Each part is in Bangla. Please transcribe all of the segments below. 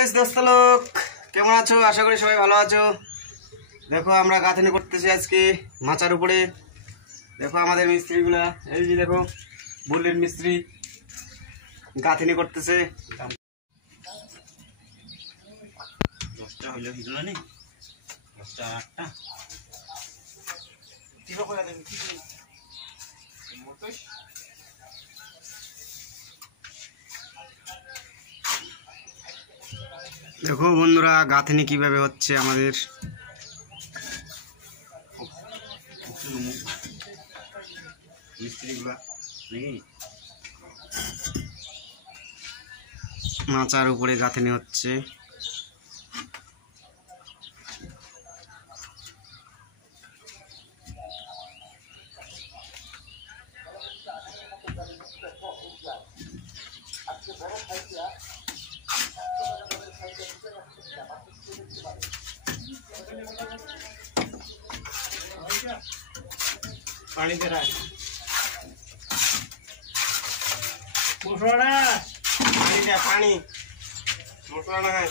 গাইস দোস্ত লোক কেমন আছো? আশা করি সবাই ভালো আছো। দেখো আমরা গাঁথনি করতেছি আজকে মাচার উপরে। দেখো আমাদের মিস্ত্রিগুলা, এই যে দেখো বুল্লির মিস্ত্রি গাঁথনি করতেছে। 10টা হইলো কি জানি 10টা 8টা দিবা কইরা দেন কি মোটর। দেখো বন্ধুরা গাঁথনি কিভাবে হচ্ছে আমাদের। মিস্ত্রিগুলা নাকি মাচার উপরে গাঁথনি হচ্ছে। पानी दे रहा है पानी दे पानी मसला ना है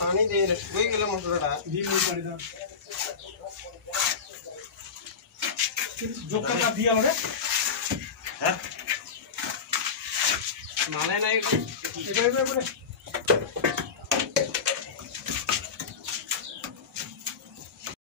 पानी दे वही गला मसलाटा जोकर का दिया मुझे माले नहीं इधर इधर बोले